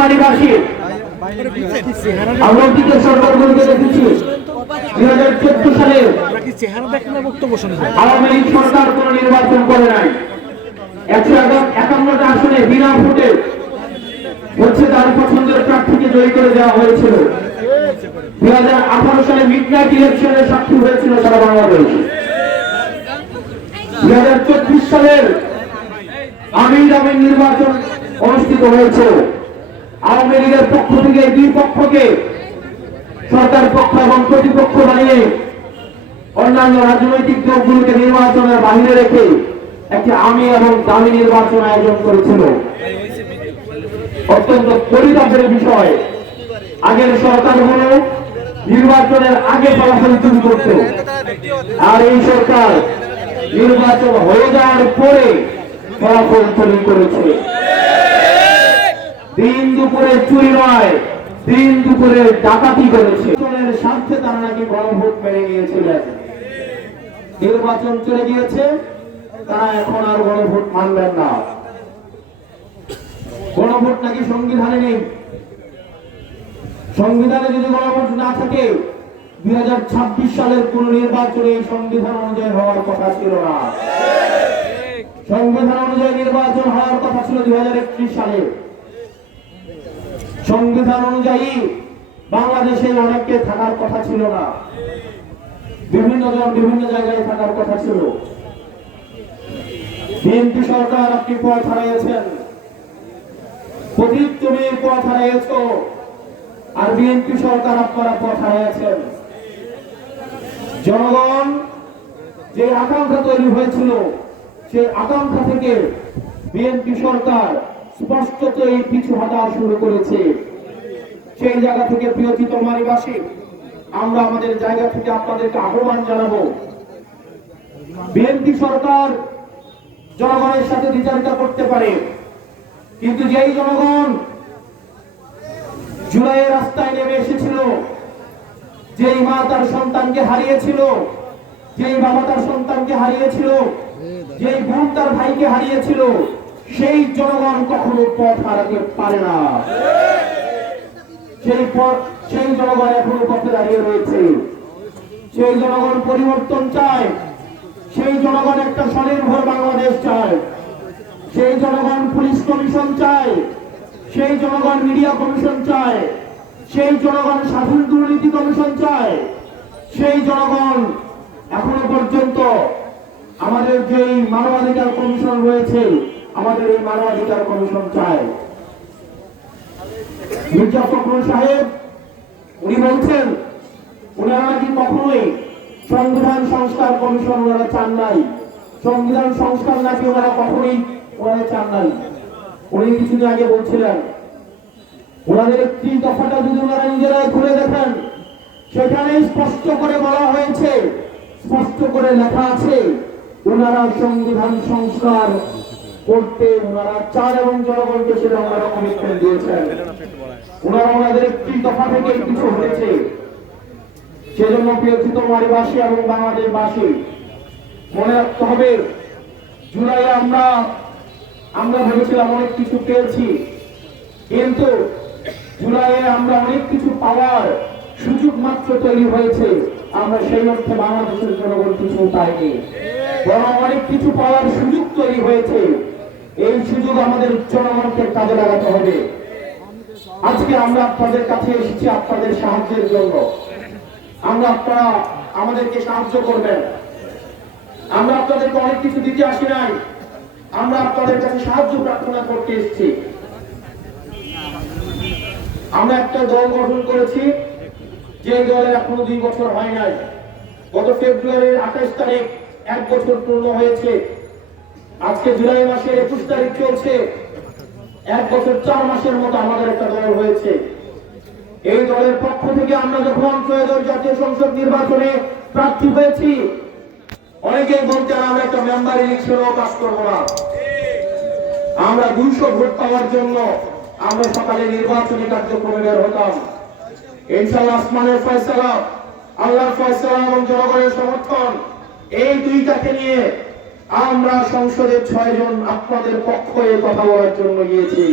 মানিবাসী আমরা অতীতের সরকারগুলোকে দেখেছি 2014 সালে আওয়ামী লীগ সরকার কোন নির্বাচন করে নাই। 151টা আসনে বিনা ভোটে হচ্ছে তার পছন্দের প্রার্থীকে জয়ী করে দেওয়া হয়েছিল। 2018 সালে মিডনাইট ইলেকশনের সাক্ষী হয়েছিল সারা বাংলাদেশ। 2024 সালের আমির নির্বাচন অনুষ্ঠিত হয়েছে। আওয়ামী লীগের পক্ষ থেকে দুই পক্ষকে সরকার পক্ষ এবং প্রতিপক্ষ বানিয়ে অন্যান্য রাজনৈতিক দলগুলোকে নির্বাচনের বাহিরে রেখে একটি আমি এবং দামি নির্বাচন আয়োজন করেছিল। অত্যন্ত পরিতাপের বিষয়, আগের সরকারগুলো নির্বাচনের আগে ফলাফল তৈরি করত, আর এই সরকার নির্বাচন হয়ে যাওয়ার পরে ফলাফল তৈরি করেছে। দিন দুপুরে চুরি নয়, দিন দুপুরে ডাকাতি করেছে। স্বার্থে তারা নাকি গণভোট মেনে নিয়েছিলেন। নির্বাচন চলে গিয়েছে, তারা এখন আর গণভোট মানবেন না। গণভোট নাকি সংবিধানে নেই। সংবিধানে যদি গণভোট না থাকে 2026 সালের কোন নির্বাচনে সংবিধান অনুযায়ী হওয়ার কথা ছিল না। সংবিধান অনুযায়ী নির্বাচন হওয়ার কথা ছিল 2031 সালে। সংবিধান অনুযায়ী বাংলাদেশে অনেককে থাকার কথা ছিল না, বিভিন্ন জন বিভিন্ন জায়গায় থাকার কথা ছিল। বিএনপি সরকার আপনি পথ হারিয়েছেন, পতিত তুমি পথ হারিয়েছ, আর বিএনপি সরকার আপনারা পথ হারিয়েছেন। জনগণ যে আকাঙ্ক্ষা তৈরি হয়েছিল সেই আকাঙ্ক্ষা থেকে বিএনপি সরকার স্পষ্টতই পিছু হটা শুরু করেছে। সেই জায়গা থেকে প্রিয় চিতলমারীবাসী, আমরা আমাদের জায়গা থেকে আপনাদেরকে আহ্বান জানাবো, বিএনপি সরকার জনগণের সাথে দ্বিচারিতা করতে পারে, কিন্তু যেই জনগণ জুলাইয়ের রাস্তায় নেমে এসেছিল, যেই মা তার সন্তানকে হারিয়েছিল, যেই বাবা তার সন্তানকে হারিয়েছিল, যেই বোন তার ভাইকে হারিয়েছিল, সেই জনগণ কখনো পথ হারাতে পারে না। সেই জনগণ এখনো পথে দাঁড়িয়ে রয়েছে। সেই জনগণ পরিবর্তন চায়, সেই জনগণ একটা স্বনির্ভর বাংলাদেশ চায়, সেই জনগণ পুলিশ কমিশন চায়, সেই জনগণ মিডিয়া কমিশন চায়, সেই জনগণ স্বাধীন দুর্নীতি কমিশন চায়, সেই জনগণ এখনো পর্যন্ত আমাদের যেই মানবাধিকার কমিশন রয়েছে, আমাদের এই মানবাধিকার কমিশন চায়। মির্জা ফখরুল সাহেব উনি বলছেন ওনারা নাকি কখনোই সংবিধান সংস্কার কমিশন ওনারা চান নাই, সংবিধান সংস্কার নাকি ওনারা কখনোই ওনারা চান নাই। উনি কিছুদিন আগে বলছিলেন ওনাদের একটি দফাটা যদি ওনারা নিজেরাই খুলে দেখেন, সেখানে স্পষ্ট করে বলা হয়েছে, স্পষ্ট করে লেখা আছে ওনারা সংবিধান সংস্কার করতে ওনারা চান এবং জনগণকে সেটা ওনারা কমিটমেন্ট দিয়েছেন। ওনারা ওনাদের একটি দফা থেকে কিছু হয়েছে। সেজন্য প্রিয় চিতলমারীবাসী এবং বাংলাদেশবাসী মনে রাখতে হবে, জুলাইয়ে আমরা ভেবেছিলাম অনেক কিছু পেয়েছি, কিন্তু জুলাইয়ে আমরা অনেক কিছু পাওয়ার সুযোগ মাত্র তৈরি হয়েছে। আমরা সেই অর্থে বাংলাদেশের জনগণ কিছু পাইনি, বরং অনেক কিছু পাওয়ার সুযোগ তৈরি হয়েছে। এই সুযোগ আমাদের জনগণকে কাজে লাগাতে হবে। আজকে আমরা আপনাদের কাছে এসেছি আপনাদের সাহায্যের জন্য। আপনারা আমাদেরকে সাহায্য করবেন। আমরা আপনাদেরকে অনেক কিছু দিতে আসি নাই, আমরা আপনাদের কাছে সাহায্য প্রার্থনা করতে এসেছি। আমরা একটা দল গঠন করেছি, যে দলের এখনো 2 বছর হয় নাই। গত ফেব্রুয়ারির 28 তারিখ 1 বছর পূর্ণ হয়েছে। আজকে জুলাই মাসের 21 তারিখ চলছে। 1 বছর 4 মাসের মতো আমাদের একটা দল হয়েছে। এই দলের পক্ষ থেকে আমরা যখন ত্রয়োদশ জাতীয় সংসদ নির্বাচনে প্রার্থী হয়েছি, অনেকেই বলতেন আমরা একটা মেম্বার ইলেকশনেও কাজ করবো না, আমরা 200 ভোট পাওয়ার জন্য আমরা সকালে নির্বাচনী কার্যক্রমে বের হতাম। ইনশাআল্লাহ আসমানের ফয়সালা, আল্লাহর ফয়সালা এবং জনগণের সমর্থন, এই দুইটাকে নিয়ে আমরা সংসদে 6 জন আপনাদের পক্ষে কথা বলার জন্য গিয়েছি।